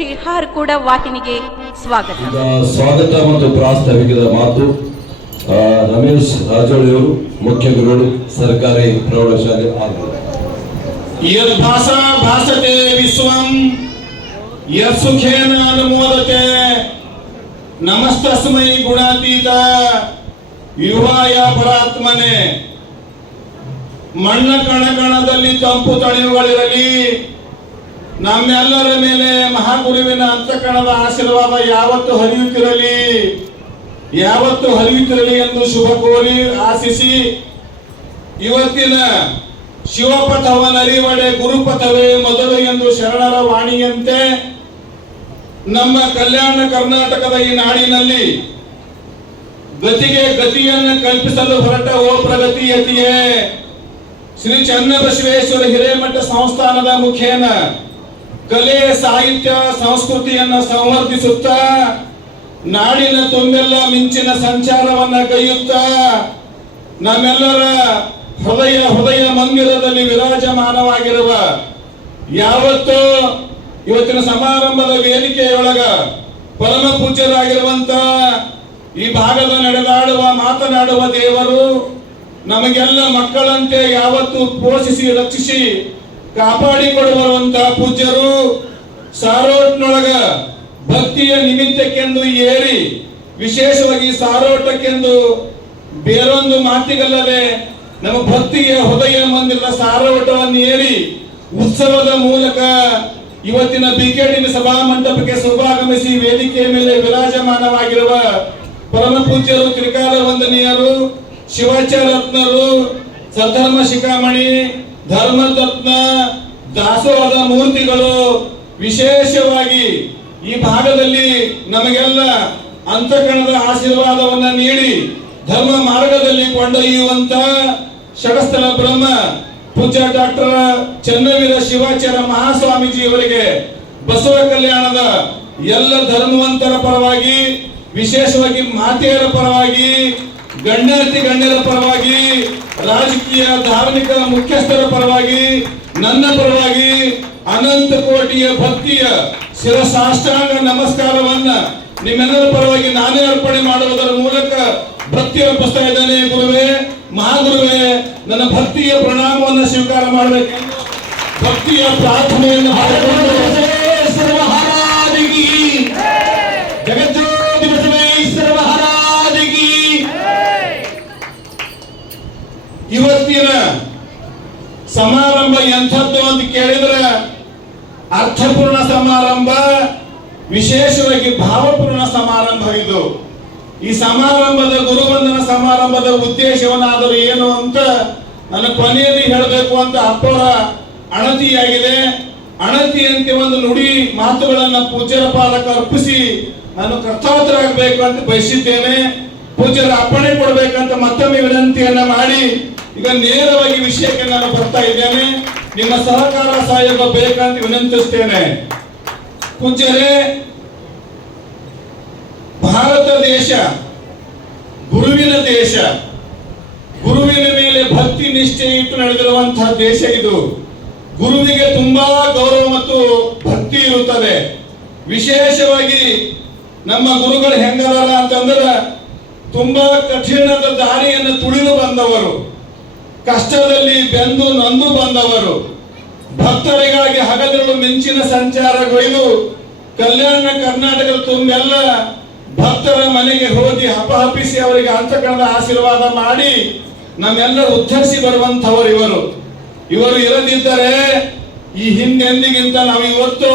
ಶಿರ್ಹಾರ್ ಕೂಡ ವಾಹಿನಿಗೆ ಸ್ವಾಗತ. ಈಗ ಸ್ವಾಗತ ಮತ್ತು ಪ್ರಾಸ್ತಾವಿಕದ ಮಾತು ರಮೇಶ್ ರಾಜೋಳಿಯವರು ಮುಖ್ಯ ಗುರುಗಳು ಸರ್ಕಾರಿ ಪ್ರೌಢಶಾಲೆ ಯದ್ಭಾಷಾ ಭಾಸತೆ ವಿಶ್ವಂ ಯತ್ಸುಖೇನ ಅನುಮೋದತೆ ನಮಸ್ತಸ್ಮೈ ಗುಣಾತೀತ ಯುವಾಯ ಪರಾತ್ಮನೆ. ಮಣ್ಣ ಕಣಕಣದಲ್ಲಿ ತಂಪು ತಣಿವುಗಳಿರಲಿ ನಮ್ಮೆಲ್ಲರ ಮೇಲೆ ಮಹಾಗುರುವಿನ ಅಂತಕಣದ ಆಶೀರ್ವಾದ ಯಾವತ್ತು ಹರಿಯುತ್ತಿರಲಿ. ಯಾವತ್ತು ಹರಿಯುತ್ತಿರಲಿ ಎಂದು ಶುಭ ಕೋರಿ ಆಶಿಸಿ, ಇವತ್ತಿನ ಶಿವಪಥವನರಿವಡೆ ಗುರುಪಥವೇ ಮೊದಲು ಎಂದು ಶರಣರ ವಾಣಿಯಂತೆ ನಮ್ಮ ಕಲ್ಯಾಣ ಕರ್ನಾಟಕದ ಈ ನಾಡಿನಲ್ಲಿ ಗತಿಗೆ ಗತಿಯನ್ನು ಕಲ್ಪಿಸಲು ಹೊರಟ ಓ ಪ್ರಗತಿಯತಿಯೇ. ಶ್ರೀ ಚನ್ನಬಸವೇಶ್ವರ ಹಿರೇಮಠ ಸಂಸ್ಥಾನದ ಮುಖೇನ ಕಲೆ, ಸಾಹಿತ್ಯ, ಸಂಸ್ಕೃತಿಯನ್ನು ಸಂವರ್ಧಿಸುತ್ತಾ ನಾಡಿನ ತುಂಬೆಲ್ಲ ಮಿಂಚಿನ ಸಂಚಾರವನ್ನ ಕೈಯುತ್ತಾ, ನಮ್ಮೆಲ್ಲರ ಹೃದಯ ಹೃದಯ ಮಂದಿರದಲ್ಲಿ ವಿರಾಜಮಾನವಾಗಿರುವ ಯಾವತ್ತು ಇವತ್ತಿನ ಸಮಾರಂಭದ ವೇದಿಕೆಯೊಳಗ ಪರಮ ಪೂಜ್ಯರಾಗಿರುವಂತ ಈ ಭಾಗದ ನಡೆದಾಡುವ, ಮಾತನಾಡುವ ದೇವರು ನಮಗೆಲ್ಲ ಮಕ್ಕಳಂತೆ ಯಾವತ್ತು ಪೋಷಿಸಿ, ರಕ್ಷಿಸಿ ಕಾಪಾಡಿಕೊಡುವಂತ ಪೂಜ್ಯರು, ಸಾರೋಟ್ನೊಳಗ ಭಕ್ತಿಯ ನಿಮಿತ್ತಕ್ಕೆಂದು ಏರಿ, ವಿಶೇಷವಾಗಿ ಸಾರೋಟಕ್ಕೆಂದು ಬೇರೊಂದು ಮಾತಿಗಲ್ಲದೆ ನಮ್ಮ ಭಕ್ತಿಯ ಹೃದಯ ಮಂದಿರದ ಸಾರೋಟವನ್ನು ಏರಿ, ಉತ್ಸವದ ಮೂಲಕ ಇವತ್ತಿನ ಬಿಕೆಡಿನ ಸಭಾ ಮಂಟಪಕ್ಕೆ ಶುಭಾಗಮಿಸಿ ವೇದಿಕೆಯ ಮೇಲೆ ವಿರಾಜಮಾನವಾಗಿರುವ ಪರಮ ಪೂಜ್ಯರು ತ್ರಿಕಾಲ ವಂದನೀಯರು ಶಿವಾಚಾರತ್ನರು ಸದ್ಧರ್ಮ ಶಿಖಾಮಣಿ ಧರ್ಮರತ್ನ ದಾಸೋಹದ ಮೂರ್ತಿಗಳು ವಿಶೇಷವಾಗಿ ಈ ಭಾಗದಲ್ಲಿ ನಮಗೆಲ್ಲ ಅಂತಃಕರಣದ ಆಶೀರ್ವಾದವನ್ನ ನೀಡಿ ಧರ್ಮ ಮಾರ್ಗದಲ್ಲಿ ಕೊಂಡೊಯ್ಯುವಂತ ಷಡಸ್ಥಲ ಬ್ರಹ್ಮ, ಪೂಜ್ಯ ಡಾಕ್ಟರ್ ಚನ್ನವೀರ ಶಿವಾಚಾರ್ಯ ಮಹಾಸ್ವಾಮೀಜಿ ಅವರಿಗೆ ಬಸವ ಕಲ್ಯಾಣದ ಎಲ್ಲ ಧರ್ಮವಂತರ ಪರವಾಗಿ, ವಿಶೇಷವಾಗಿ ಮಾತೆಯರ ಪರವಾಗಿ ಗಣ್ಯಾತಿ ಗಣ್ಯರ ಪರವಾಗಿ ರಾಜಕೀಯ ಧಾರ್ಮಿಕ ಮುಖ್ಯಸ್ಥರ ಪರವಾಗಿ, ನನ್ನ ಪರವಾಗಿ ಅನಂತ ಕೋಟಿಯ ಭಕ್ತಿಯ ಶಿರಸಾಷ್ಟಾಂಗ ನಮಸ್ಕಾರವನ್ನ ನಿಮ್ಮೆಲ್ಲರ ಪರವಾಗಿ ನಾನೇ ಅರ್ಪಣೆ ಮಾಡುವುದರ ಮೂಲಕ ಭಕ್ತಿ ಅರ್ಪಿಸ್ತಾ ಇದ್ದೇನೆ ಗುರುವೇ. ಮಹಾಗುರುವೇ, ನನ್ನ ಭಕ್ತಿಯ ಪ್ರಣಾಮವನ್ನು ಸ್ವೀಕಾರ ಮಾಡಬೇಕೆಂದು ಭಕ್ತಿಯ ಪ್ರಾರ್ಥನೆಯನ್ನು ಮಾಡಿಕೊಂಡು ಸಮಾರಂಭ ಎಂಥದ್ದು ಅಂತ ಕೇಳಿದ್ರೆ ಅರ್ಥಪೂರ್ಣ ಸಮಾರಂಭ, ವಿಶೇಷವಾಗಿ ಭಾವಪೂರ್ಣ ಸಮಾರಂಭ ಇದು. ಈ ಸಮಾರಂಭದ ಗುರುವಂದನ ಸಮಾರಂಭದ ಉದ್ದೇಶವನ್ನಾದರೂ ಏನು ಅಂತ ನನ್ನ ಕೊನೆಯಲ್ಲಿ ಹೇಳಬೇಕು ಅಂತ ಅಪ್ಪರ ಅಣತಿಯಾಗಿದೆ. ಅಣತಿಯಂತೆ ಒಂದು ನುಡಿ ಮಾತುಗಳನ್ನ ಪೂಜ್ಯರ ಪಾಲಕ ಅರ್ಪಿಸಿ ನಾನು ಕರ್ತವ್ಯರಾಗಬೇಕು ಅಂತ ಬಯಸಿದ್ದೇನೆ. ಪೂಜ್ಯರ ಅಪ್ಪಣೆ ಕೊಡಬೇಕಂತ ಮತ್ತೊಮ್ಮೆ ವಿನಂತಿಯನ್ನ ಮಾಡಿ ಈಗ ನೇರವಾಗಿ ವಿಷಯಕ್ಕೆ ನಾನು ಬರ್ತಾ ಇದ್ದೇನೆ. ನಿಮ್ಮ ಸಹಕಾರ ಸಹಯೋಗ ಬೇಕಂತ ವಿನಂತಿಸ್ತೇನೆ. ಕುಂಚರೆ ಭಾರತ ದೇಶ, ಗುರುವಿನ ದೇಶ, ಗುರುವಿನ ಮೇಲೆ ಭಕ್ತಿ ನಿಷ್ಠೆ ಇಟ್ಟು ನಡೆದಿರುವಂತಹ ದೇಶ ಇದು. ಗುರುವಿಗೆ ತುಂಬಾ ಗೌರವ ಮತ್ತು ಭಕ್ತಿ ಇರುತ್ತದೆ. ವಿಶೇಷವಾಗಿ ನಮ್ಮ ಗುರುಗಳು ಹೆಂಗದಾರ ಅಂತಂದ್ರೆ, ತುಂಬಾ ಕಠಿಣದ ದಾರಿಯನ್ನು ತುಳಿದು ಬಂದವರು. ಕಷ್ಟದಲ್ಲಿ ಬೆಂದು ನಂದು ಬಂದವರು. ಭಕ್ತರಿಗಾಗಿ ಹಗಲಿರುಳು ಮಿಂಚಿನ ಸಂಚಾರಗೊಯ್ದು ಕಲ್ಯಾಣ ಕರ್ನಾಟಕದ ತುಂಬೆಲ್ಲ ಭಕ್ತರ ಮನೆಗೆ ಹೋಗಿ ಹಪಹಪಿಸಿ ಅವರಿಗೆ ಅಂತಕಣದ ಆಶೀರ್ವಾದ ಮಾಡಿ ನಮ್ಮೆಲ್ಲ ಉದ್ಧರಿಸಿ ಬರುವಂತವರು ಇವರು. ಇವರು ಇರದಿದ್ದರೆ ಈ ಹಿಂದೆಂದಿಗಿಂತ ನಾವು ಇವತ್ತು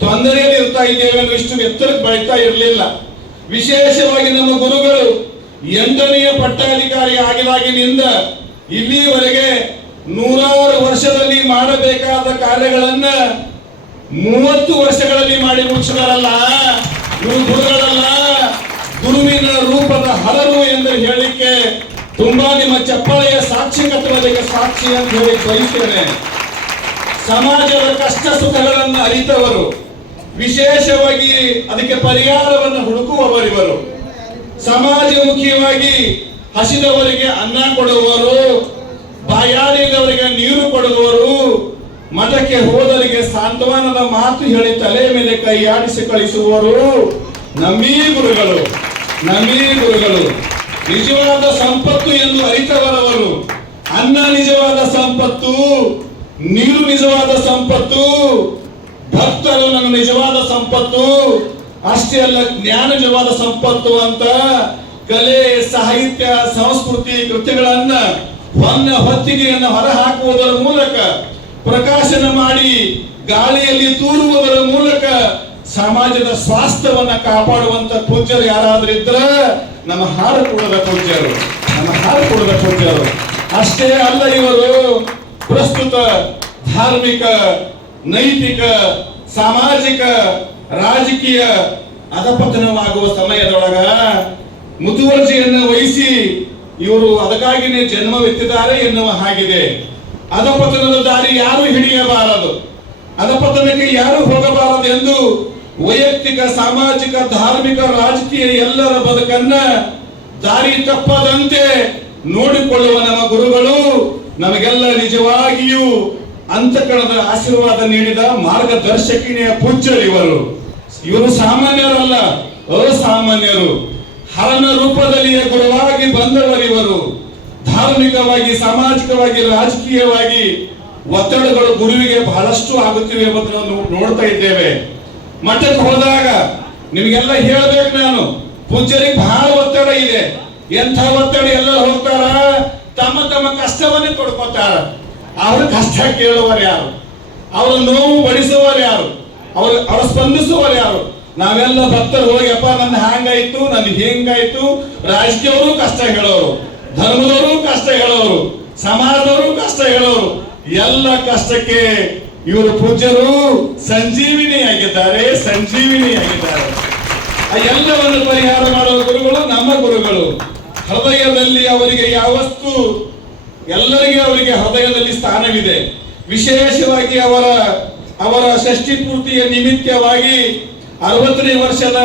ತೊಂದರೆಯಲ್ಲಿ ಇರ್ತಾ ಇದ್ದೇವೆ ಅನ್ನೋ ಇಷ್ಟು ಎತ್ತರಕ್ಕೆ ಬೈತಾ ಇರಲಿಲ್ಲ. ವಿಶೇಷವಾಗಿ ನಮ್ಮ ಗುರುಗಳು ಎಂಟನೆಯ ಪಟ್ಟಾಧಿಕಾರಿ ಆಗಿದಾಗಿನಿಂದ ಇಲ್ಲಿಯವರೆಗೆ ನೂರಾರು ವರ್ಷದಲ್ಲಿ ಮಾಡಬೇಕಾದ ಕಾರ್ಯಗಳನ್ನ ಮೂವತ್ತು ವರ್ಷಗಳಲ್ಲಿ ಮಾಡಿ ಮುಗಿಸಿದಾರಲ್ಲ, ಇವರು ಗುರುಗಳಲ್ಲ. ಗುರುವಿನ ರೂಪದ ಹಲರು ಎಂದು ಹೇಳಿಕೆ ತುಂಬಾ ನಿಮ್ಮ ಚಪ್ಪಾಳೆಯ ಸಾಕ್ಷಿಕತ್ವದಕ್ಕೆ ಸಾಕ್ಷಿ ಅಂತ ಹೇಳಿ ಬಯಸ್ತೇನೆ ಸಮಾಜದ ಕಷ್ಟ ಸುಖಗಳನ್ನು ಅರಿತವರು, ವಿಶೇಷವಾಗಿ ಅದಕ್ಕೆ ಪರಿಹಾರವನ್ನು ಹುಡುಕುವವರಿವರು ಸಮಾಜಮುಖಿಯಾಗಿ ಹಸಿದವರಿಗೆ ಅನ್ನ ಕೊಡುವವರು ಬಾಯಾರಿದವರಿಗೆ ನೀರು ಕೊಡುವವರು ಮಠಕ್ಕೆ ಹೋದವರಿಗೆ ಸಾಂತ್ವನದ ಮಾತು ಹೇಳಿ ತಲೆ ಮೇಲೆ ಕೈ ಆಡಿಸಿ ಕಳಿಸುವವರು ನಮ್ಮೀ ಗುರುಗಳು ನಮ್ಮೀ ಗುರುಗಳು. ನಿಜವಾದ ಸಂಪತ್ತು ಎಂದು ಅರಿತವರವರು. ಅನ್ನ ನಿಜವಾದ ಸಂಪತ್ತು, ನೀರು ನಿಜವಾದ ಸಂಪತ್ತು, ಭಕ್ತರು ನನ್ನ ನಿಜವಾದ ಸಂಪತ್ತು, ಅಷ್ಟೇ ಅಲ್ಲ ಜ್ಞಾನ ನಿಜವಾದ ಸಂಪತ್ತು ಅಂತ ಕಲೆ, ಸಾಹಿತ್ಯ, ಸಂಸ್ಕೃತಿ, ಕೃತಿಗಳನ್ನ ಹೊನ್ನ ಹೊತ್ತಿಗೆಯನ್ನು ಹೊರಹಾಕುವುದರ ಮೂಲಕ ಪ್ರಕಾಶನ ಮಾಡಿ ಗಾಳಿಯಲ್ಲಿ ತೂರುವವರ ಮೂಲಕ ಸಮಾಜದ ಸ್ವಾಸ್ಥ್ಯವನ್ನ ಕಾಪಾಡುವಂತ ಪೂಜ್ಯರು ಯಾರಾದ್ರೂ ಇದ್ರ ನಮ್ಮ ಹಾರಕೂಡದ ಪೂಜ್ಯರು, ನಮ್ಮ ಹಾರಕೂಡದ ಪೂಜ್ಯರು. ಅಷ್ಟೇ ಅಲ್ಲ ಇವರು ಪ್ರಸ್ತುತ ಧಾರ್ಮಿಕ, ನೈತಿಕ, ಸಾಮಾಜಿಕ, ರಾಜಕೀಯ ಅಧಪತನವಾಗುವ ಸಮಯದೊಳಗ ಮುತುವರ್ಜಿಯನ್ನು ವಹಿಸಿ ಇವರು ಅದಕ್ಕಾಗಿನೇ ಜನ್ಮವೆತ್ತಿದ್ದಾರೆ ಎನ್ನುವ ಹಾಗಿದೆ. ಅಧಪತನದ ದಾರಿ ಯಾರು ಹಿಡಿಯಬಾರದು. ಅಧಪತನಕ್ಕೆ ಯಾರು ಹೋಗಬಾರದು ಎಂದು ವೈಯಕ್ತಿಕ, ಸಾಮಾಜಿಕ, ಧಾರ್ಮಿಕ, ರಾಜಕೀಯ ಎಲ್ಲರ ಬದುಕನ್ನ ದಾರಿ ತಪ್ಪದಂತೆ ನೋಡಿಕೊಳ್ಳುವ ನಮ್ಮ ಗುರುಗಳು ನಮಗೆಲ್ಲ ನಿಜವಾಗಿಯೂ ಅಂತಕಣದ ಆಶೀರ್ವಾದ ನೀಡಿದ ಮಾರ್ಗದರ್ಶಕಿನಿಯ ಪೂಜ್ಯರಿವರು ಇವರು ಸಾಮಾನ್ಯರಲ್ಲ, ಅಸಾಮಾನ್ಯರು. ಹರನ ರೂಪದಲ್ಲಿಯೇ ಗುರುವಾಗಿ ಬಂದವರಿವರು. ಧಾರ್ಮಿಕವಾಗಿ, ಸಾಮಾಜಿಕವಾಗಿ, ರಾಜಕೀಯವಾಗಿ ಒತ್ತಡಗಳು ಗುರುವಿಗೆ ಬಹಳಷ್ಟು ಆಗುತ್ತಿವೆ ಎಂಬುದನ್ನು ನಾವು ನೋಡ್ತಾ ಇದ್ದೇವೆ. ಮಠಕ್ಕೆ ಹೋದಾಗ ನಿಮಗೆಲ್ಲ ಹೇಳ್ಬೇಕು ನಾನು, ಪೂಜ್ಯರಿಗೆ ಬಹಳ ಒತ್ತಡ ಇದೆ. ಎಂಥ ಒತ್ತಡ ಎಲ್ಲ ಹೋಗ್ತಾರ? ತಮ್ಮ ತಮ್ಮ ಕಷ್ಟವನ್ನೇ ಕೊಡ್ಕೋತಾರ ಅವ್ರ ಕಷ್ಟ ಕೇಳುವರು ಯಾರು? ಅವರ ನೋವು ಬಡಿಸುವವರು ಯಾರು? ಅವ್ರ ಅವ್ರ ಸ್ಪಂದಿಸುವವರು ಯಾರು? ನಾವೆಲ್ಲ ಭಕ್ತರು ಹೋಗಿಯಪ್ಪ ನನ್ನ ಹ್ಯಾಂಗಾಯ್ತು ನನ್ನ ಹಿಂಗಾಯ್ತು. ರಾಜಕೀಯವರು ಕಷ್ಟ ಹೇಳೋರು, ಧರ್ಮದವರು ಕಷ್ಟ ಹೇಳೋರು, ಸಮಾಜದವರು ಕಷ್ಟ ಹೇಳೋರು. ಎಲ್ಲ ಕಷ್ಟಕ್ಕೆ ಇವರು ಪೂಜ್ಯರು ಸಂಜೀವಿನಿ ಆಗಿದ್ದಾರೆ ಸಂಜೀವಿನಿ ಆಗಿದ್ದಾರೆ. ಆ ಎಲ್ಲವನ್ನು ಪರಿಹಾರ ಮಾಡುವ ಗುರುಗಳು ನಮ್ಮ ಗುರುಗಳು. ಹೃದಯದಲ್ಲಿ ಅವರಿಗೆ ಯಾವತ್ತು ಎಲ್ಲರಿಗೆ ಅವರಿಗೆ ಹೃದಯದಲ್ಲಿ ಸ್ಥಾನವಿದೆ. ವಿಶೇಷವಾಗಿ ಅವರ ಅವರ ಷಷ್ಠಿ ಪೂರ್ತಿಯ ನಿಮಿತ್ತವಾಗಿ ಅರವತ್ತನೇ ವರ್ಷದ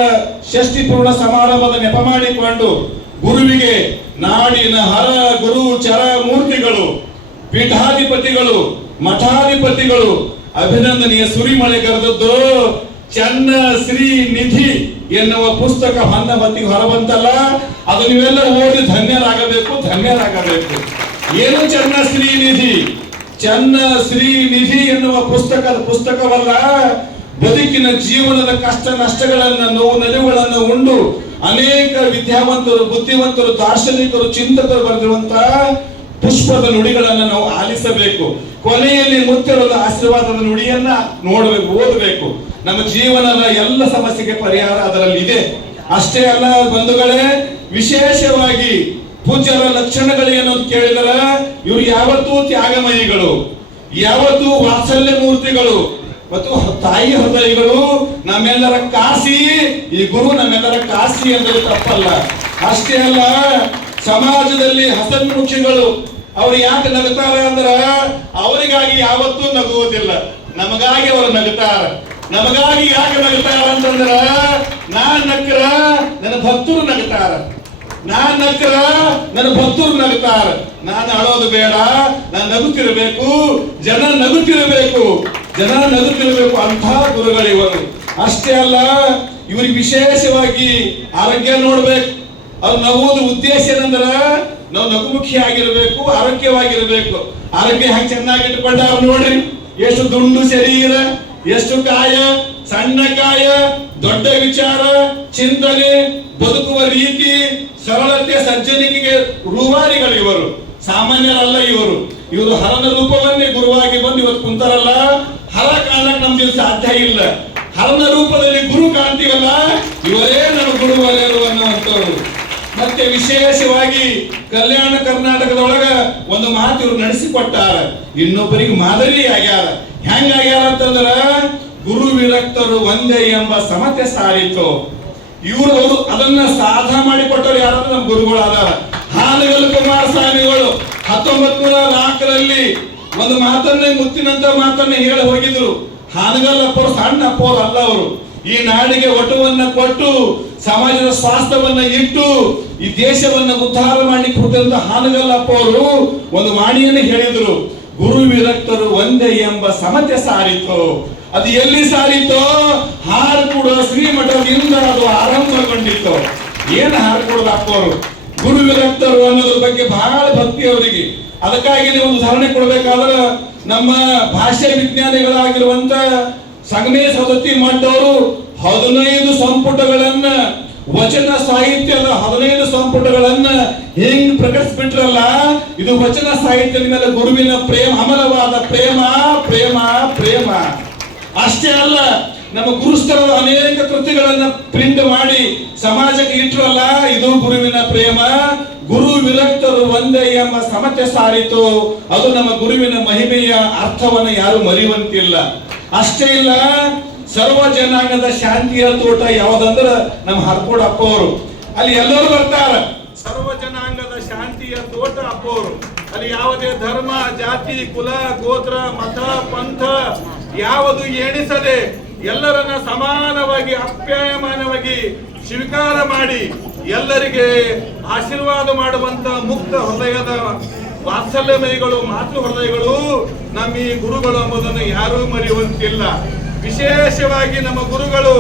ಷಷ್ಠಿ ಪೂರ್ಣ ಸಮಾರಂಭದ ನೆಪ ಮಾಡಿಕೊಂಡು ಗುರುವಿಗೆ ನಾಡಿನ ಹರ, ಗುರು, ಚರ, ಮೂರ್ತಿಗಳು ಪೀಠಾಧಿಪತಿಗಳು, ಮಠಾಧಿಪತಿಗಳು ಸುರಿಮಳೆ ಕರೆದದ್ದು ಚನ್ನ ಶ್ರೀ ನಿಧಿ ಎನ್ನುವ ಪುಸ್ತಕ ಹೊನ್ನ ಮತ್ತಿಗೆ ಹೊರಬಂತಲ್ಲ, ಅದು ನೀವೆಲ್ಲ ಓದಿ ಧನ್ಯರಾಗಬೇಕು ಧನ್ಯರಾಗಬೇಕು. ಏನು ಚನ್ನ ಶ್ರೀ ನಿಧಿ? ಚನ್ನ ಶ್ರೀ ನಿಧಿ ಎನ್ನುವ ಪುಸ್ತಕದ ಪುಸ್ತಕವಲ್ಲ, ಬದುಕಿನ ಜೀವನದ ಕಷ್ಟ ನಷ್ಟಗಳನ್ನ, ನೋವು ನೆಲೆಗಳನ್ನು ಉಂಡು ಅನೇಕ ವಿದ್ಯಾವಂತರು, ಬುದ್ಧಿವಂತರು, ದಾರ್ಶನಿಕರು, ಚಿಂತಕರು ಬರೆದಿರುವಂತಹ ಪುಷ್ಪದ ನುಡಿಗಳನ್ನ ನಾವು ಆಲಿಸಬೇಕು. ಕೊನೆಯಲ್ಲಿ ಮುತ್ತಿರದ ಆಶೀರ್ವಾದದ ನುಡಿಯನ್ನ ನೋಡಬೇಕು ಓದಬೇಕು. ನಮ್ಮ ಜೀವನದ ಎಲ್ಲ ಸಮಸ್ಯೆಗೆ ಪರಿಹಾರ ಅದರಲ್ಲಿ ಇದೆ ಅಷ್ಟೇ ಅಲ್ಲ ಬಂಧುಗಳೇ, ವಿಶೇಷವಾಗಿ ಪೂಜ್ಯರ ಲಕ್ಷಣಗಳೇನು ಅಂತ ಕೇಳಿದರೆ, ಇವರು ಯಾವತ್ತೂ ತ್ಯಾಗಮಯಿಗಳು, ಯಾವತ್ತೂ ವಾತ್ಸಲ್ಯ ಮೂರ್ತಿಗಳು, ಮತ್ತು ತಾಯಿ ಹೃದಯಗಳು ನಮ್ಮೆಲ್ಲರ ಕಾಸಿ, ಈ ಗುರು ನಮ್ಮೆಲ್ಲರ ಕಾಸಿ ಅಂದರೆ ತಪ್ಪಲ್ಲ. ಅಷ್ಟೇ ಅಲ್ಲ ಸಮಾಜದಲ್ಲಿ ಹಸನ್ಮುಖಿಗಳು ಅವ್ರು ಯಾಕೆ ನಗುತ್ತಾರ ಅಂದ್ರ ಅವರಿಗಾಗಿ ಯಾವತ್ತೂ ನಗುವುದಿಲ್ಲ. ನಮಗಾಗಿ ಅವರು ನಗುತ್ತಾರ ನಮಗಾಗಿ ಯಾಕೆ ನಗುತ್ತಾರ ಅಂತಂದ್ರ ನಾ ನಕ್ರ ನನ್ನ ಭಕ್ತರು ನಗುತ್ತಾರ ನಾ ನಕ್ರ ನನ್ನ ಭಕ್ತರು ನಗುತ್ತಾರ ನಾನು ಅಳೋದು ಬೇಡ, ನಾನು ನಗುತ್ತಿರಬೇಕು, ಜನ ನಗುತ್ತಿರಬೇಕು ಜನ ನಗುತ್ತಿರಬೇಕು ಅಂತ ಗುರುಗಳಿವರು. ಅಷ್ಟೇ ಅಲ್ಲ, ಇವರಿಗೆ ವಿಶೇಷವಾಗಿ ಆರೋಗ್ಯ ನೋಡ್ಬೇಕು. ಅವ್ರು ನಗುವುದು ಉದ್ದೇಶ ಏನಂದ್ರೆ ನಾವು ನಗುಮುಖಿ ಆಗಿರ್ಬೇಕು ಆರೋಗ್ಯವಾಗಿರ್ಬೇಕು. ಆರೋಗ್ಯ ಹೆಂಗ್ ಚೆನ್ನಾಗಿ ಇಟ್ಕೊಂಡಾರ ನೋಡ್ರಿ. ಎಷ್ಟು ದುಂಡು ಶರೀರ, ಎಷ್ಟು ಕಾಯ, ಸಣ್ಣ ಕಾಯ, ದೊಡ್ಡ ವಿಚಾರ, ಚಿಂತನೆ, ಬದುಕುವ ರೀತಿ, ಸರಳತೆ, ಸಜ್ಜನಿಕೆಗೆ ರೂವಾರಿಗಳು ಇವರು. ಸಾಮಾನ್ಯರಲ್ಲ ಇವರು. ಇವರು ಹರನ ರೂಪವನ್ನೇ ಗುರುವಾಗಿ ಬಂದು ಇವತ್ತು ಕುಂತಾರಲ್ಲ. ಹರ ಕಾಣಕ್ ನಮ್ಗೆ ಸಾಧ್ಯ ಇಲ್ಲ. ಹರನ ರೂಪದಲ್ಲಿ ಗುರು ಕಾಣ್ತೀವಲ್ಲ, ಇವರೇ ನಮ್ಮ ಗುರುವರೇರು ಅನ್ನುವಂಥವ್ರು ಮತ್ತೆ ವಿಶೇಷವಾಗಿ ಕಲ್ಯಾಣ ಕರ್ನಾಟಕದೊಳಗ ಒಂದು ಮಾತು ಇವ್ರು ನಡೆಸಿಕೊಟ್ಟಾರ. ಇನ್ನೊಬ್ಬರಿಗೆ ಮಾದರಿ ಆಗ್ಯಾರ. ಹೆಂಗ ಆಗ್ಯಾರ ಅಂತಂದ್ರ, ಗುರು ವಿರಕ್ತರು ಒಂದೇ ಎಂಬ ಸಮತೆ ಸಾರಿತು ಇವರು ಅದನ್ನ ಸಾಧನ ಮಾಡಿಕೊಟ್ಟರು ಯಾರಂದ್ರೆ ನಮ್ಮ ಗುರುಗಳಾದಾರ. ಹಾನಗಲ್ ಕುಮಾರಸ್ವಾಮಿಗಳು ಹತ್ತೊಂಬತ್ ನೂರ ನಾಲ್ಕರಲ್ಲಿ ಒಂದು ಮಾತನ್ನೇ ಮುತ್ತಿನಂತ ಮಾತನ್ನ ಹೇಳಿ ಹೋಗಿದ್ರು. ಹಾನಗಲ್ ಅಪ್ಪರು ಸಣ್ಣ ಅಪ್ಪರು ಅಲ್ಲ ಅವರು. ಈ ನಾಡಿಗೆ ಒಟವನ್ನ ಕೊಟ್ಟು ಸಮಾಜದ ಸ್ವಾಸ್ಥ್ಯವನ್ನ ಇಟ್ಟು ಈ ದೇಶವನ್ನ ಉದ್ಧಾರ ಮಾಡಿ ಹುಟ್ಟಿದಂತ ಹಾನಗಲ್ಲಪ್ಪ ಅವರು ಒಂದು ವಾಣಿಯನ್ನು ಹೇಳಿದ್ರು. ಗುರು ವಿರಕ್ತರು ಒಂದೇ ಎಂಬ ಸಮತೆ ಸಾರಿತು. ಅದು ಎಲ್ಲಿ ಸಾರಿತೋ? ಹಾರ್ಕೂಡ ಶ್ರೀಮಠದಿಂದ ಅದು ಆರಂಭಗೊಂಡಿತ್ತು. ಏನು ಹಾರ ಅಪ್ಪವರು ಗುರು ವಿರಕ್ತರು ಅನ್ನೋದ್ರ ಬಗ್ಗೆ ಬಹಳ ಭಕ್ತಿ ಅವರಿಗೆ. ಅದಕ್ಕಾಗಿ ನೀವು ಒಂದು ಉದಾಹರಣೆ ಕೊಡಬೇಕಾದ್ರೆ ನಮ್ಮ ಭಾಷೆ ವಿಜ್ಞಾನಿಗಳಾಗಿರುವಂತ ಸಂಗಮೇ ಸದತಿ ಮಠವರು ಹದಿನೈದು ಸಂಪುಟಗಳನ್ನ, ವಚನ ಸಾಹಿತ್ಯದ ಹದಿನೈದು ಸಂಪುಟಗಳನ್ನ ಹೆಂಗ್ ಪ್ರಕಟಿಸ್ಬಿಟ್ರಲ್ಲ, ಇದು ವಚನ ಸಾಹಿತ್ಯದ ಮೇಲೆ ಗುರುವಿನ ಪ್ರೇಮ ಅಮರವಾದ ಪ್ರೇಮ ಪ್ರೇಮ ಪ್ರೇಮ. ಅಷ್ಟೇ ಅಲ್ಲ, ನಮ್ಮ ಗುರುಸ್ಥರ ಅನೇಕ ಕೃತಿಗಳನ್ನ ಪ್ರಿಂಟ್ ಮಾಡಿ ಸಮಾಜಕ್ಕೆ ಇಟ್ರಲ್ಲ, ಇದು ಗುರುವಿನ ಪ್ರೇಮ. ಗುರು ವಿರಕ್ತರು ಒಂದೇ ಎಂಬ ಸಮತೆ ಸಾರಿತು. ಅದು ನಮ್ಮ ಗುರುವಿನ ಮಹಿಮೆಯ ಅರ್ಥವನ್ನ ಯಾರು ಮರೆಯುವಂತಿಲ್ಲ. ಅಷ್ಟೇ ಇಲ್ಲ, ಸರ್ವ ಜನಾಂಗದ ಶಾಂತಿಯ ತೋಟ ಯಾವ್ದಂದ್ರ ನಮ್ಮ ಹರ್ಕೋಡ್ ಅಪ್ಪ ಅಲ್ಲಿ ಎಲ್ಲರೂ ಬರ್ತಾರ. ಸರ್ವ ಜನಾಂಗದ ಶಾಂತಿಯ ತೋಟ ಅಪ್ಪವರು. ಅಲ್ಲಿ ಯಾವುದೇ ಧರ್ಮ, ಜಾತಿ, ಕುಲ, ಗೋತ್ರ, ಮತ, ಪಂಥ ಯಾವುದು ಎಣಿಸದೆ ಎಲ್ಲರನ್ನ ಸಮಾನವಾಗಿ, ಅಪ್ಯಾಯಮಾನವಾಗಿ ಸ್ವೀಕಾರ ಮಾಡಿ ಎಲ್ಲರಿಗೆ ಆಶೀರ್ವಾದ ಮಾಡುವಂತ ಮುಕ್ತ ಹೃದಯದ ವಾತ್ಸಲ್ಯ ಮರಿಗಳು, ಮಾತೃ ಹೃದಯಗಳು, ನಮ್ಮ ಈ ಗುರುಗಳು ಎಂಬುದನ್ನು ಯಾರೂ ಮರೆಯುವಂತಿಲ್ಲ. ವಿಶೇಷವಾಗಿ ನಮ್ಮ ಗುರುಗಳು,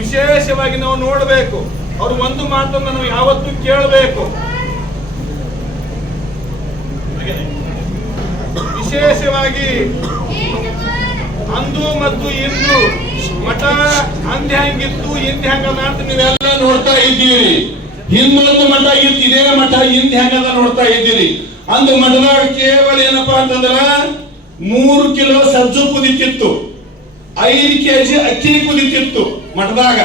ವಿಶೇಷವಾಗಿ ನಾವು ನೋಡಬೇಕು. ಅವರು ಒಂದು ಮಾತನ್ನು ನಾವು ಯಾವತ್ತೂ ಕೇಳಬೇಕು. ವಿಶೇಷವಾಗಿ ಅಂದು ಮತ್ತು ಇಂದು ಮಠ ಅಂದ್ಯಾಂಗಿತ್ತು ಹಂಗಿತ್ತು ಇಂದೆ ಹಂಗದ ಅಂತ ನೀವೆಲ್ಲ ನೋಡ್ತಾ ಇದ್ದೀರಿ. ಹಿಂದೊಂದು ಮಠ ಇತ್ತು, ಇದೇ ಮಠ ಹಿಂದ್ ಹೆಂಗದ ನೋಡ್ತಾ ಇದ್ದೀರಿ ಅಂದು ಮಠದಾಗ ಕೇವಲ ಏನಪ್ಪಾ ಅಂತಂದ್ರ ಮೂರು ಕಿಲೋ ಸಜ್ಜು ಕುದಿತಿತ್ತು, ಐದು ಕೆಜಿ ಅಕ್ಕಿ ಕುದಿತಿತ್ತು ಮಠದಾಗ.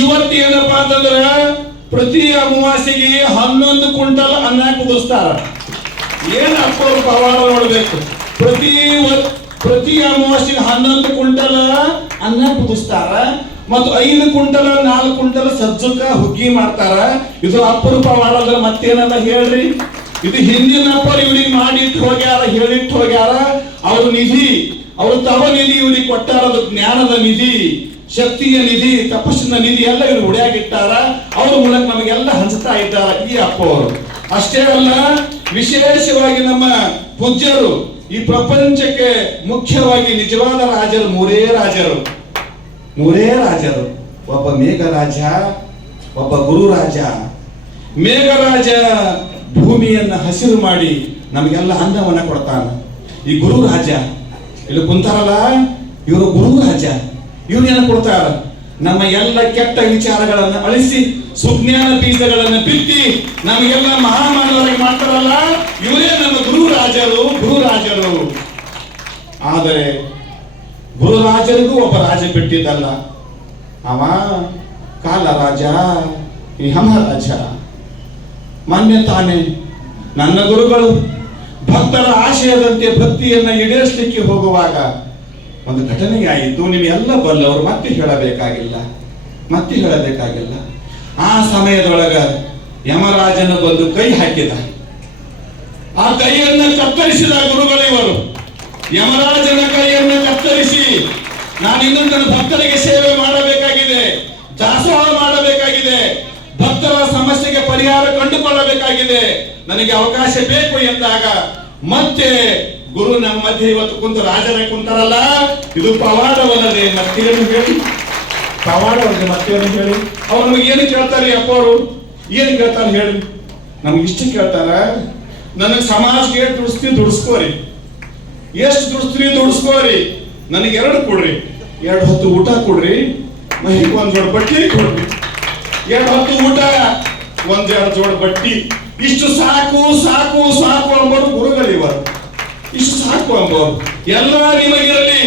ಇವತ್ತು ಏನಪ್ಪಾ ಅಂತಂದ್ರ ಪ್ರತಿ ಅಮಾವಾಸ್ಯೆಗೆ ಹನ್ನೊಂದು ಕ್ವಿಂಟಲ್ ಅನ್ನ ಕುದಿಸ್ತಾರ. ಏನ್ ಅಪ್ಪ ಪವಾಡ ನೋಡ್ಬೇಕು. ಪ್ರತಿ ಪ್ರತಿ ಅಮಾವಾಸ್ಯೆಗೆ ಹನ್ನೊಂದು ಕ್ವಿಂಟಲ್ ಅನ್ನ ಕುದಿಸ್ತಾರ. ಮತ್ತು ಐದು ಕುಂಟಲ, ನಾಲ್ಕು ಕುಂಟಲ ಸಜ್ಜಕ ಹುಗ್ಗಿ ಮಾಡ್ತಾರ. ಇದು ಅಪರೂಪ ಮಾಡೋದ್ರ ಮತ್ತೇನಲ್ಲ ಹೇಳ್ರಿ? ಇದು ಹಿಂದಿನ ಅಪ್ಪರು ಇವ್ರಿಗೆ ಮಾಡಿಟ್ಟು ಹೋಗ್ಯಾರ, ಹೇಳಿಟ್ಟು ಹೋಗ್ಯಾರ. ಅವ್ರ ನಿಧಿ, ಅವ್ರ ತವ ನಿಧಿ ಇವ್ರಿಗೆ ಕೊಟ್ಟಾರ, ಅದು ಜ್ಞಾನದ ನಿಧಿ, ಶಕ್ತಿಯ ನಿಧಿ, ತಪಸ್ಸಿನ ನಿಧಿ, ಎಲ್ಲ ಇವ್ರು ಉಡಿಯಾಗಿಟ್ಟಾರ ಅವ್ರ ಮೂಲಕ ನಮಗೆಲ್ಲ ಹಂಚ್ತಾ ಇದ್ದಾರ ಈ ಅಪ್ಪ ಅವರು ಅಷ್ಟೇ ಅಲ್ಲ, ವಿಶೇಷವಾಗಿ ನಮ್ಮ ಪೂಜ್ಯರು ಈ ಪ್ರಪಂಚಕ್ಕೆ ಮುಖ್ಯವಾಗಿ ನಿಜವಾದ ರಾಜರು, ಮೂರೇ ರಾಜರು. ಮೂರೇ ರಾಜರು ಒಬ್ಬ ಮೇಘರಾಜ, ಒಬ್ಬ ಗುರುರಾಜ. ಮೇಘರಾಜ ಭೂಮಿಯನ್ನ ಹಸಿರು ಮಾಡಿ ನಮಗೆಲ್ಲ ಅನ್ನವನ್ನ ಕೊಡ್ತಾನ. ಈ ಗುರು ರಾಜ ಇಲ್ಲಿ ಕುಂತಾರಲ್ಲ? ಇವರು ಗುರು ರಾಜ ಇವ್ರು ಏನ ಕೊಡ್ತಾರ? ನಮ್ಮ ಎಲ್ಲ ಕೆಟ್ಟ ವಿಚಾರಗಳನ್ನು ಅಳಿಸಿ, ಸುಜ್ಞಾನ ಬೀಜಗಳನ್ನು ಬಿತ್ತಿ, ನಮಗೆಲ್ಲ ಮಹಾಮಾನವರಿಗೆ ಮಾಡ್ತಾರಲ್ಲ? ಇವರೇ ನಮ್ಮ ಗುರು ರಾಜರು ಗುರು ರಾಜರು ಆದರೆ ಗುರುರಾಜರಿಗೂ ಒಬ್ಬ ರಾಜ ಬಿಟ್ಟಿದ್ದಲ್ಲ. ಅವ ಕಾಲ ರಾಜ ರಾಜ ಮಾನ್ಯ ತಾನೆ ನನ್ನ ಗುರುಗಳು ಭಕ್ತರ ಆಶಯದಂತೆ ಭಕ್ತಿಯನ್ನ ಈಡೇರಿಸಲಿಕ್ಕೆ ಹೋಗುವಾಗ ಒಂದು ಘಟನೆ ಆಯಿತು. ನಿಮ್ಮೆಲ್ಲ ಬಲ್ಲವರು ಮತ್ತೆ ಹೇಳಬೇಕಾಗಿಲ್ಲ. ಮತ್ತೆ ಹೇಳಬೇಕಾಗಿಲ್ಲ. ಆ ಸಮಯದೊಳಗ ಯಮರಾಜನ ಬಂದು ಕೈ ಹಾಕಿದ. ಆ ಕೈಯನ್ನ ಕತ್ತರಿಸಿದ ಗುರುಗಳಿವರು ಯಮರಾಜನ ಕೈಯನ್ನು ಕತ್ತರಿಸಿ ನಾನು ಇನ್ನು ನನ್ನ ಭಕ್ತರಿಗೆ ಸೇವೆ ಮಾಡಬೇಕಾಗಿದೆ. ದಾಸೋಹ ಮಾಡಬೇಕಾಗಿದೆ. ಭಕ್ತರ ಸಮಸ್ಯೆಗೆ ಪರಿಹಾರ ಕಂಡುಕೊಳ್ಳಬೇಕಾಗಿದೆ. ನನಗೆ ಅವಕಾಶ ಬೇಕು ಎಂದಾಗ ಮತ್ತೆ ಗುರು ನಮ್ಮ ಮಧ್ಯೆ ಇವತ್ತು ಕುಂತು ರಾಜರ ಕುಂತಾರಲ್ಲ? ಇದು ಪವಾಡವಲ್ಲದೆ ಮತ್ತೇನು ಹೇಳಿ? ಪವಾಡವಲ್ಲದೆ ಮತ್ತೇನು ಹೇಳಿ? ಅವ್ರು ನಮಗೆ ಏನು ಕೇಳ್ತಾರೆ ಅಪ್ಪ ಅವರು ಏನು ಕೇಳ್ತಾರೆ ಹೇಳಿ? ನಮ್ಗೆ ಇಷ್ಟು ಕೇಳ್ತಾರ ನನಗೆ ಸಮಾಜಕ್ಕೆ ದುಡಿಸ್ತೀನಿ ದುಡಿಸ್ಕೋರಿ? ಎಷ್ಟು ದುಡಿಸ್ತೀನಿ ದುಡಿಸ್ಕೋರಿ? ನನಗೆ ಎರಡು ಕೊಡ್ರಿ. ಎರಡು ಹೊತ್ತು ಊಟ ಕೊಡ್ರಿ. ಮಹಿಗೆ ಒಂದ್ ಜೋಡ್ ಬಟ್ಟಿ ಕೊಡ್ರಿ. ಎರಡು ಹೊತ್ತು ಊಟ ಒಂದ್ ಎರಡು ಜೋಡ್ ಬಟ್ಟಿ. ಇಷ್ಟು ಸಾಕು ಸಾಕು ಸಾಕು ಅಂಬೋದು ಗುರುಗಳು ಇವರು. ಇಷ್ಟು ಸಾಕು ಅಂಬೋರು ಎಲ್ಲ ನಿಮಗಿರಲಿ.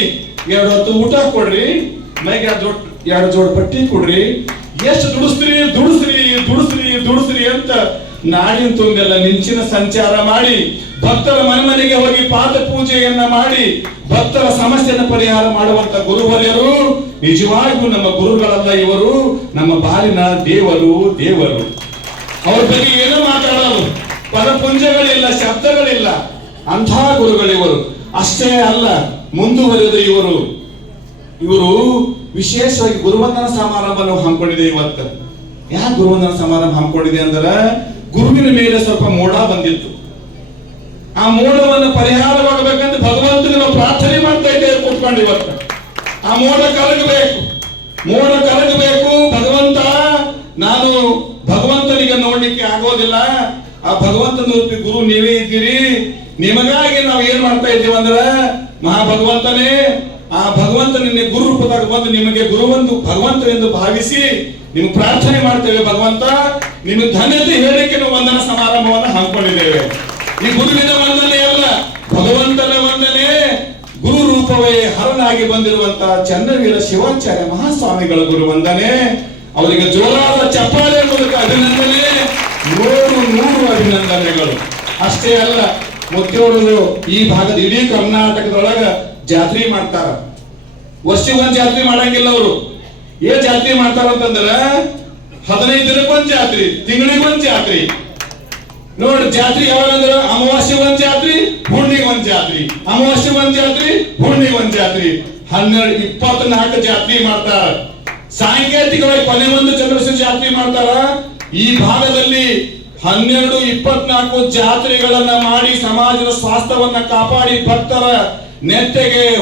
ಎರಡು ಹೊತ್ತು ಊಟ ಕೊಡ್ರಿ. ಮೈಗೆ ಎರಡು ಜೋಡ್ ಎರಡು ಜೋಡ್ ಬಟ್ಟಿ ಕೊಡ್ರಿ. ಎಷ್ಟು ದುಡಿಸ್ತೀರಿ ದುಡಿಸ್ರಿ ದುಡಿಸ್ರಿ ದುಡಿಸ್ರಿ ಅಂತ ನಾಡಿನ ತುಂಬೆಲ್ಲ ಮಿಂಚಿನ ಸಂಚಾರ ಮಾಡಿ, ಭಕ್ತರ ಮನೆ ಮನೆಗೆ ಹೋಗಿ ಪಾದ ಪೂಜೆಯನ್ನ ಮಾಡಿ, ಭಕ್ತರ ಸಮಸ್ಯೆಯನ್ನು ಪರಿಹಾರ ಮಾಡುವಂತ ಗುರುವರ್ಯರು, ನಿಜವಾಗಿಯೂ ನಮ್ಮ ಗುರುಗಳಲ್ಲ ಇವರು, ನಮ್ಮ ಬಾಲಿನ ದೇವರು ದೇವರು. ಅವ್ರ ಬಗ್ಗೆ ಏನೂ ಮಾತಾಡೋದು. ಪದಪುಂಜಗಳಿಲ್ಲ, ಶಬ್ದಗಳಿಲ್ಲ. ಅಂಥ ಗುರುಗಳಿವರು. ಅಷ್ಟೇ ಅಲ್ಲ, ಮುಂದುವರೆದ ಇವರು. ಇವರು ವಿಶೇಷವಾಗಿ ಗುರುವಂದನ ಸಮಾರಂಭ ಹಮ್ಮಿಕೊಂಡಿದೆ ಇವತ್ತು. ಯಾಕೆ ಗುರುವಂದನ ಸಮಾರಂಭ ಹಮ್ಮಿಕೊಂಡಿದೆ ಅಂದ್ರೆ ಗುರುವಿನ ಮೇಲೆ ಸ್ವಲ್ಪ ಮೋಡ ಬಂದಿತ್ತು. ಆ ಮೋಡವನ್ನು ಪರಿಹಾರವಾಗಬೇಕಂತ ಭಗವಂತನ ನಾವು ಪ್ರಾರ್ಥನೆ ಮಾಡ್ತಾ ಇದ್ದೇವೆ ಕೂತ್ಕೊಂಡು ಇವತ್ತು. ಆ ಮೋಡ ಕರಗಬೇಕು. ಮೋಡ ಕರಗಬೇಕು. ಭಗವಂತ, ನಾನು ಭಗವಂತನಿಗೆ ನೋಡ್ಲಿಕ್ಕೆ ಆಗೋದಿಲ್ಲ. ಆ ಭಗವಂತನ ರೂಪಿ ಗುರು ನೀವೇ ಇದ್ದೀರಿ. ನಿಮಗಾಗಿ ನಾವು ಏನ್ ಮಾಡ್ತಾ ಇದ್ದೀವಿ ಅಂದ್ರೆ, ಮಹಾಭಗವಂತನೇ ಆ ಭಗವಂತ ನಿನ್ನೆ ಗುರು ರೂಪದಾಗ ಬಂದು ನಿಮಗೆ ಗುರುವಂದು ಭಗವಂತ ಎಂದು ಭಾವಿಸಿ ನಿಮ್ಗೆ ಪ್ರಾರ್ಥನೆ ಮಾಡ್ತೇವೆ ಭಗವಂತ. ನಿಮಗೆ ಧನ್ಯತೆ ನಾವು ವಂದನ ಸಮಾರಂಭವನ್ನು ಹಾಕೊಂಡಿದ್ದೇವೆ ಈ ಗುರುವಿನ ವಂದನೆ ಅಲ್ಲ, ಭಗವಂತನ ವಂದನೆ. ಗುರು ರೂಪವೇ ಹರನಾಗಿ ಬಂದಿರುವಂತ ಚಂದ್ರವೀರ ಶಿವಾಚಾರ್ಯ ಮಹಾಸ್ವಾಮಿಗಳ ಗುರು ವಂದನೆ ಅವರಿಗೆ ಜೋರಾದ ಚಪ್ಪಾಳೆ ಮೂಲಕ ಅಭಿನಂದನೆ. ನೂರು ನೂರು ಅಭಿನಂದನೆಗಳು. ಅಷ್ಟೇ ಅಲ್ಲ ಮುಖ್ಯವರು ಈ ಭಾಗದ ಇಡೀ ಕರ್ನಾಟಕದೊಳಗ ಜಾತ್ರೆ ಮಾಡ್ತಾರ. ವರ್ಷಗೊಂದ್ ಜಾತ್ರೆ ಮಾಡಂಗಿಲ್ಲ ಅವರು. ಏನ್ ಜಾತ್ರೆ ಮಾಡ್ತಾರ ಅಂತಂದ್ರ ಹದಿನೈದು ದಿನಕ್ಕೊಂದ್ ಜಾತ್ರೆ, ತಿಂಗಳಿಗೊಂದ್ ಜಾತ್ರೆ. ನೋಡಿ, ಜಾತ್ರೆ ಯಾವಾಗ ಯಾವಾಗಂದ್ರ ಅಮಾವಾಸ್ಯೆ ಒಂದ್ ಜಾತ್ರೆ ಹುಣ್ಣಿಗೆ ಒಂದ್ ಜಾತ್ರೆ. ಅಮಾವಾಸ್ಯ ಒಂದ್ ಜಾತ್ರೆ ಹುಣ್ಣಿಗೆ ಒಂದ್ ಜಾತ್ರೆ. ಹನ್ನೆರಡು, ಇಪ್ಪತ್ನಾಲ್ಕು ಜಾತ್ರೆ ಮಾಡ್ತಾರ. ಸಾಂಕೇತಿಕವಾಗಿ ಕೊನೆ ಒಂದು ಚಂದ್ರಶ ಜಾತ್ರೆ ಮಾಡ್ತಾರ. ಈ ಭಾಗದಲ್ಲಿ ಹನ್ನೆರಡು, ಇಪ್ಪತ್ನಾಲ್ಕು ಜಾತ್ರೆಗಳನ್ನ ಮಾಡಿ ಸಮಾಜದ ಸ್ವಾಸ್ಥ್ಯವನ್ನ ಕಾಪಾಡಿ ಭಕ್ತರ ನೆತ್ತೆಗೆ,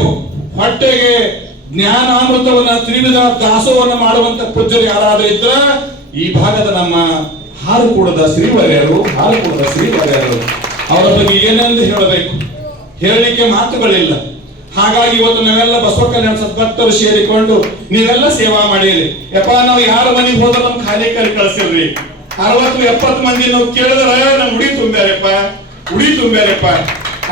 ಹೊಟ್ಟೆಗೆ ಜ್ಞಾನಾಮೃತವನ್ನ ತ್ರಿವಿಧ ದಾಸೋವನ್ನ ಮಾಡುವಂತ ಪೂಜ್ಯರು ಯಾರಾದ್ರೂ ಇದ್ರ ಈ ಭಾಗದ ನಮ್ಮ ಹಾರುಕೂಡದ ಶ್ರೀವರ್ಯರು ಹಾರುಕೂಡದ ಶ್ರೀವರ್ಯರು, ಅವರ ಬಗ್ಗೆ ಏನೆಂದು ಹೇಳಬೇಕು? ಹೇಳಲಿಕ್ಕೆ ಮಾತುಗಳಿಲ್ಲ. ಹಾಗಾಗಿ ಇವತ್ತು ನಾವೆಲ್ಲ ಬಸವ ಕಲ್ಯಾಣ ಸದ್ಭಕ್ತರು ಸೇರಿಕೊಂಡು ನೀವೆಲ್ಲ ಸೇವಾ ಮಾಡಿರಿ. ಯಪ್ಪ, ನಾವು ಯಾರ ಮನೆಗೆ ಹೋದ್ರೆ ನಮ್ ಖಾಲಿ ಕೈ ಕಳ್ಸಿಲ್ರಿ. ಅರವತ್ತು, ಎಪ್ಪತ್ತು ಮಂದಿ ನಾವು ಕೇಳಿದ್ರೆ ನಮ್ ಉಡಿ ತುಂಬ್ಯಾರಪ್ಪ ಉಡಿ ತುಂಬ್ಯಾರಪ್ಪ.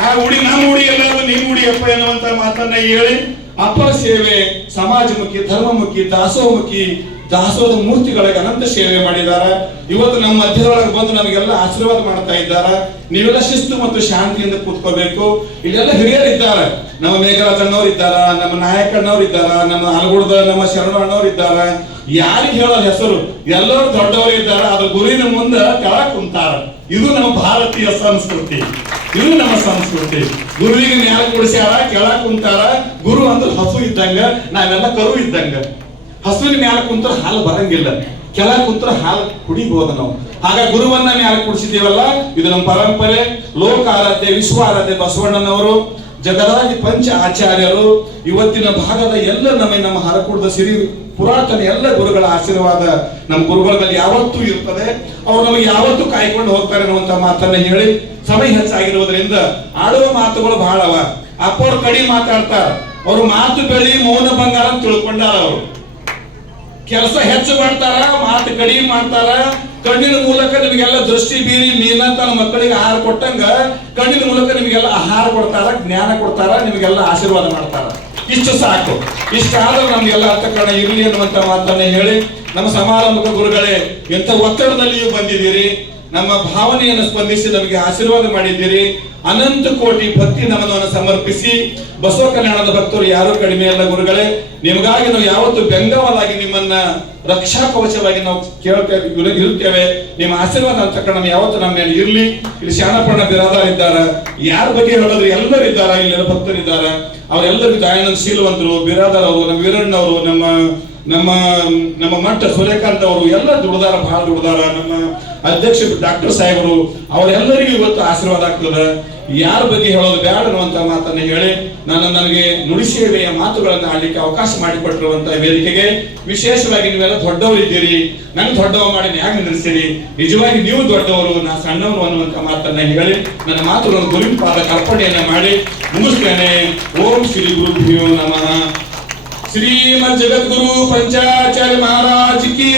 ಆ ಉಡಿ, ನಮ್ಮ ಉಡಿ ಎಲ್ಲ ಉಡಿ ಉಡಿಯಪ್ಪ ಎನ್ನುವಂತ ಮಾತನ್ನ ಹೇಳಿ ಅಪ್ಪರ ಸೇವೆ ಸಮಾಜಮುಖಿ ಧರ್ಮಮುಖಿ ದಾಸೋಮುಖಿ ದಾಸೋದ ಮೂರ್ತಿಗಳಿಗೆ ಅನಂತ ಸೇವೆ ಮಾಡಿದ್ದಾರೆ. ಇವತ್ತು ನಮ್ಮ ಮಧ್ಯದೊಳಗೆ ಬಂದು ನಮಗೆಲ್ಲ ಆಶೀರ್ವಾದ ಮಾಡ್ತಾ ಇದ್ದಾರೆ. ನೀವೆಲ್ಲ ಶಿಸ್ತು ಮತ್ತು ಶಾಂತಿಯಿಂದ ಕೂತ್ಕೋಬೇಕು. ಇಲ್ಲೆಲ್ಲ ಹಿರಿಯರು ಇದ್ದಾರೆ ನಮ್ಮ ಮೇಘರಾಜ್ ಅಣ್ಣವ್ರು ಇದ್ದಾರ ನಮ್ಮ ನಾಯಕ ಅಣ್ಣವ್ರು ಇದ್ದಾರ ನಮ್ಮ ಆಲಗುಡದ, ನಮ್ಮ ಶರಣ ಅಣ್ಣವ್ರು ಇದ್ದಾರ ಯಾರಿಗೆ ಹೇಳೋ ಹೆಸರು? ಎಲ್ಲರೂ ದೊಡ್ಡವರು ಇದ್ದಾರೆ. ಅದ್ರ ಗುರಿನ ಮುಂದೆ ಕೆಳ ಕುಂತಾರ. ಇದು ನಮ್ಮ ಭಾರತೀಯ ಸಂಸ್ಕೃತಿ. ಇದು ನಮ್ಮ ಸಂಸ್ಕೃತಿ. ಗುರುವಿಗೆ ನ್ಯಾಯ ಕೊಡಿಸ್ಯಾರ ಕೆಳಗ್ ಕುಂತಾರ. ಗುರು ಅಂದ್ರೆ ಹಸು ಇದ್ದಂಗ, ನಾವೆಲ್ಲ ಕರು ಇದ್ದಂಗ. ಹಸುವಿನ ಮ್ಯಾಲ ಕುಂತ್ರ ಹಾಲು ಬರಂಗಿಲ್ಲ. ಕೆಳ ಕುಂತ್ರ ಹಾಲು ಕುಡಿಬಹುದು ನಾವು. ಆಗ ಗುರುವನ್ನ ಮ್ಯಾಲ ಕುಡಿಸಿದ್ದೀವಲ್ಲ ಇದು ನಮ್ಮ ಪರಂಪರೆ. ಲೋಕ ಆರಾಧ್ಯ ವಿಶ್ವ ಆರಾಧ್ಯ ಬಸವಣ್ಣನವರು, ಜಗದಾದಿ ಪಂಚ ಆಚಾರ್ಯರು, ಇವತ್ತಿನ ಭಾಗದ ಎಲ್ಲ ನಮ್ಮ ನಮ್ಮ ಹರಕುಡದ ಸಿರಿ ಪುರಾತನ ಎಲ್ಲ ಗುರುಗಳ ಆಶೀರ್ವಾದ ನಮ್ಮ ಗುರುಗಳ ಮೇಲೆ ಯಾವತ್ತೂ ಇರ್ತದೆ. ಅವ್ರು ನಮಗೆ ಯಾವತ್ತೂ ಕಾಯ್ಕೊಂಡು ಹೋಗ್ತಾರೆ ಅನ್ನುವಂತ ಮಾತನ್ನ ಹೇಳಿ ಸಮಯ ಹೆಚ್ಚಾಗಿರುವುದರಿಂದ ಆಡುವ ಮಾತುಗಳು ಬಹಳ ಅವ. ಅಪ್ಪವ್ರು ಕಡಿ ಮಾತಾಡ್ತಾರ. ಅವ್ರು ಮಾತು ಬೆಳಿ ಮೌನ ಬಂಗಾರ ಅಂತ ತಿಳ್ಕೊಂಡಾರ ಅವರು. ಕೆಲಸ ಹೆಚ್ಚು ಮಾಡ್ತಾರ, ಮಾತು ಕಡಿಮೆ ಮಾಡ್ತಾರ. ಕಣ್ಣಿನ ಮೂಲಕ ನಿಮಗೆಲ್ಲ ದೃಷ್ಟಿ, ಬೀರಿ ಮೀನಂತ ತನ್ನ ಮಕ್ಕಳಿಗೆ ಆಹಾರ ಕೊಟ್ಟಂಗ ಕಣ್ಣಿನ ಮೂಲಕ ನಿಮಗೆಲ್ಲ ಆಹಾರ ಕೊಡ್ತಾರ, ಜ್ಞಾನ ಕೊಡ್ತಾರ, ನಿಮಗೆಲ್ಲ ಆಶೀರ್ವಾದ ಮಾಡ್ತಾರ. ಇಷ್ಟು ಸಾಕು. ಇಷ್ಟಾದ್ರೆ ನಮ್ಗೆಲ್ಲ ಅಂತಕರಣ ಇರಲಿ ಅನ್ನುವಂತ ಮಾತನ್ನ ಹೇಳಿ. ನಮ್ಮ ಸಮಾರಂಭಕ ಗುರುಗಳೇ ಎಂತ ಒತ್ತಡದಲ್ಲಿಯೂ ಬಂದಿದ್ದೀರಿ. ನಮ್ಮ ಭಾವನೆಯನ್ನು ಸ್ಪಂದಿಸಿ ನಮಗೆ ಆಶೀರ್ವಾದ ಮಾಡಿದ್ದೀರಿ. ಅನಂತ ಕೋಟಿ ಭಕ್ತಿ ನಮನವನ್ನು ಸಮರ್ಪಿಸಿ, ಬಸವ ಕಲ್ಯಾಣದ ಭಕ್ತರು ಯಾರು ಕಡಿಮೆ ಅಲ್ಲ ಗುರುಗಳೇ. ನಿಮಗಾಗಿ ನಾವು ಯಾವತ್ತು ಬೆಂಗವಲಾಗಿ ನಿಮ್ಮನ್ನ ರಕ್ಷಾ ಕವಚವಾಗಿ ನಾವು ಕೇಳ್ತೇವೆ ಇರು- ಇರುತ್ತೇವೆ. ನಿಮ್ಮ ಆಶೀರ್ವಾದ ಅಂತ ನಮ್ಮ ಯಾವತ್ತು ನಮ್ಮ ಮೇಲೆ ಇರಲಿ. ಇಲ್ಲಿ ಶಾಣಪಣ್ಣ ಬಿರಾದಾರ್ ಇದ್ದಾರ ಯಾರ ಬಗ್ಗೆ ಹೇಳೋದ್ರೆ ಎಲ್ಲರಿದ್ದಾರೆ ಇಲ್ಲಿ ಭಕ್ತರಿದ್ದಾರ. ಅವರೆಲ್ಲರಿಗೂ ಆಯನ ಶೀಲವಂತರು ಬಿರಾದರ್ ಅವರು ನಮ್ಮ ವೀರಣ್ಣವರು ನಮ್ಮ ನಮ್ಮ ನಮ್ಮ ಮಠ ಸೂರ್ಯಕಾಂತ್ ಅವರು ಎಲ್ಲ ದುಡ್ದಾರ, ಬಹಳ ದುಡ್ದಾರ. ನಮ್ಮ ಅಧ್ಯಕ್ಷ ಡಾಕ್ಟರ್ ಸಾಹೇಬರು, ಅವರೆಲ್ಲರಿಗೂ ಇವತ್ತು ಆಶೀರ್ವಾದ ಆಗ್ತದೆ. ಯಾರ ಬಗ್ಗೆ ಹೇಳೋದು ಬೇಡ ಅನ್ನುವಂತ ಮಾತನ್ನ ಹೇಳಿ ನಾನು ನನಗೆ ನುಡಿ ಸೇವೆಯ ಮಾತುಗಳನ್ನು ಆಡ್ಲಿಕ್ಕೆ ಅವಕಾಶ ಮಾಡಿಕೊಟ್ಟಿರುವಂತಹ ವೇದಿಕೆಗೆ ವಿಶೇಷವಾಗಿ ನೀವೆಲ್ಲ ದೊಡ್ಡವರು ಇದ್ದೀರಿ ನಾನು ದೊಡ್ಡವ ಮಾಡಿ ಯಾಕೆ ನಿಲ್ಲಿಸಿರಿ? ನಿಜವಾಗಿ ನೀವು ದೊಡ್ಡವರು ನಾ ಸಣ್ಣವರು ಅನ್ನುವಂತ ಮಾತನ್ನ ಹೇಳಿ, ನನ್ನ ಮಾತುಗಳನ್ನು ಗುರುವಿನ ಕರ್ಪಣೆಯನ್ನ ಮಾಡಿ ಮುಗಿಸ್ತೇನೆ. ಓಂ ಶ್ರೀ ಗುರುಭ್ಯೋ ನಮಃ. ಶ್ರೀಮದ್ ಜಗದ್ಗುರು ಪಂಚಾಚಾರ್ಯ ಮಹಾರಾಜ್ ಕಿ.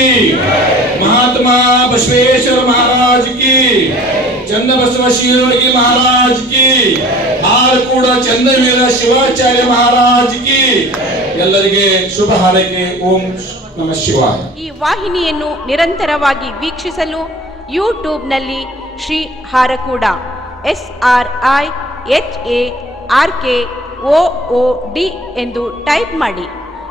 ಮಹಾತ್ಮ ಬಸವೇಶ್ವರ ಮಹಾರಾಜ್ ಕಿ. ಚಂದ ಬಸವ ಶಿವಯೋಗಿ ಮಹಾರಾಜ್ ಕಿ. ಆರು ಕೂಡ ಚಂದವೀರ ಶಿವಾಚಾರ್ಯ ಮಹಾರಾಜ್ ಕಿ. ಎಲ್ಲರಿಗೆ ಶುಭ ಹಾರೈಕೆ. ಓಂ ನಮ ಶಿವಾಯ. ಈ ವಾಹಿನಿಯನ್ನು ನಿರಂತರವಾಗಿ ವೀಕ್ಷಿಸಲು ಯೂಟ್ಯೂಬ್ನಲ್ಲಿ Shri Harakuda, S R I H A R K O D ಎಂದು ಟೈಪ್ ಮಾಡಿ.